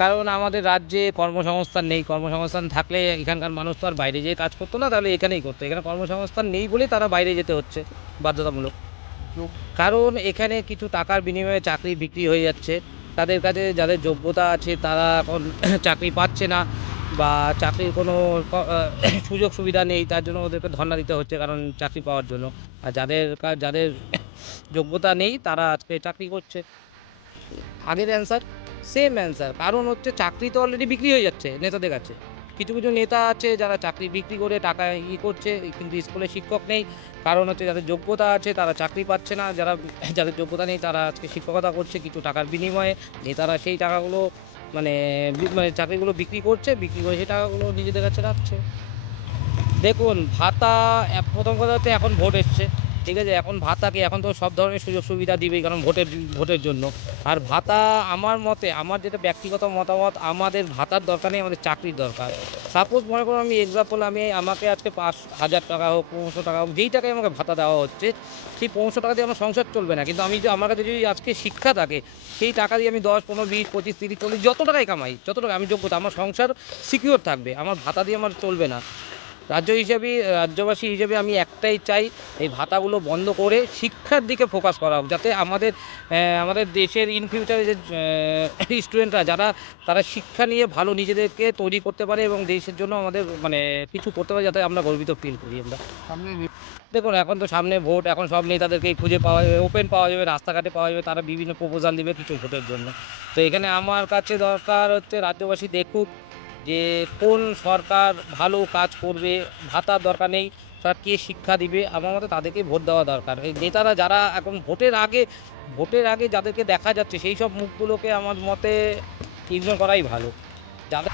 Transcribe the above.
কারণ আমাদের রাজ্যে কর্মসংস্থান নেই। কর্মসংস্থান থাকলে এখানকার মানুষ তো আর বাইরে যেয়ে কাজ করতো না, তাহলে এখানেই করতো। এখানে কর্মসংস্থান নেই বলেই তারা বাইরে যেতে হচ্ছে বাধ্যতামূলক। যোগ কারণ এখানে কিছু টাকার বিনিময়ে চাকরি বিক্রি হয়ে যাচ্ছে। তাদের কাছে যাদের যোগ্যতা আছে তারা এখন চাকরি পাচ্ছে না, বা চাকরির কোনো সুযোগ সুবিধা নেই। তার জন্য ওদেরকে ধর্ণা দিতে হচ্ছে, কারণ চাকরি পাওয়ার জন্য। আর যাদের যোগ্যতা নেই তারা আজকে চাকরি করছে। আগের অ্যান্সার, সেম অ্যান্সার। কারণ হচ্ছে চাকরি তো অলরেডি বিক্রি হয়ে যাচ্ছে নেতাদের কাছে। কিছু কিছু নেতা আছে যারা চাকরি বিক্রি করে টাকা করছে, কিন্তু স্কুলে শিক্ষক নেই। কারণ হচ্ছে যাদের যোগ্যতা আছে তারা চাকরি পাচ্ছে না, যাদের যোগ্যতা নেই তারা আজকে শিক্ষকতা করছে কিছু টাকার বিনিময়ে। নেতারা সেই টাকাগুলো মানে মানে চাকরিগুলো বিক্রি করছে, বিক্রি করে সেই টাকাগুলো নিজেদের কাছে রাখছে। দেখুন ভাতা, প্রথম কথা হচ্ছে এখন ভোট এসছে, ঠিক আছে? এখন ভাতা কি, এখন তো সব ধরনের সুযোগ সুবিধা দিবেই, কারণ ভোটের জন্য। আর ভাতা, আমার মতে, আমার যেটা ব্যক্তিগত মতামত, আমাদের ভাতার দরকার নেই, আমাদের চাকরির দরকার। সাপোজ মনে করুন আমি এক্সাম্পল, আমাকে আজকে 5,000 টাকা হোক, 1500 টাকা হোক, যেই টাকায় আমাকে ভাতা দেওয়া হচ্ছে, সেই 1500 টাকা দিয়ে আমার সংসার চলবে না। কিন্তু আমার কাছে যদি আজকে শিক্ষা থাকে, সেই টাকা দিয়ে আমি 10, 15, 20, 25, 30, 40 যত টাকাই কামাই, যত টাকা আমি যোগ্যতা, আমার সংসার সিকিউর থাকবে। আমার ভাতা দিয়ে আমার চলবে না। রাজ্যবাসী হিসেবে আমি একটাই চাই, এই ভাতাগুলো বন্ধ করে শিক্ষার দিকে ফোকাস করা হোক, যাতে আমাদের দেশের ইন ফিউচারে যে স্টুডেন্টরা যারা, তারা শিক্ষা নিয়ে ভালো নিজেদেরকে তৈরি করতে পারে এবং দেশের জন্য আমাদের কিছু করতে পারে, যাতে আমরা গর্বিত ফিল করি আমরা। সামনে দেখুন এখন তো সামনে ভোট, এখন সব নেতাদেরকেই খুঁজে পাওয়া যাবে, ওপেন পাওয়া যাবে, রাস্তাঘাটে পাওয়া যাবে, তারা বিভিন্ন প্রপোজাল দিবে কিছু ভোটের জন্য। তো এখানে আমার কাছে দরকার হচ্ছে রাজ্যবাসী দেখুক যে কোন সরকার ভালো কাজ করবে। ভাতার দরকার নেই, তার কে শিক্ষা দিবে, আমার মতে তাদেরকে ভোট দেওয়া দরকার। এই নেতারা যারা এখন ভোটের আগে যাদেরকে দেখা যাচ্ছে, সেই সব মুখগুলোকে আমার মতে ইগনোর করাই ভালো। যাদের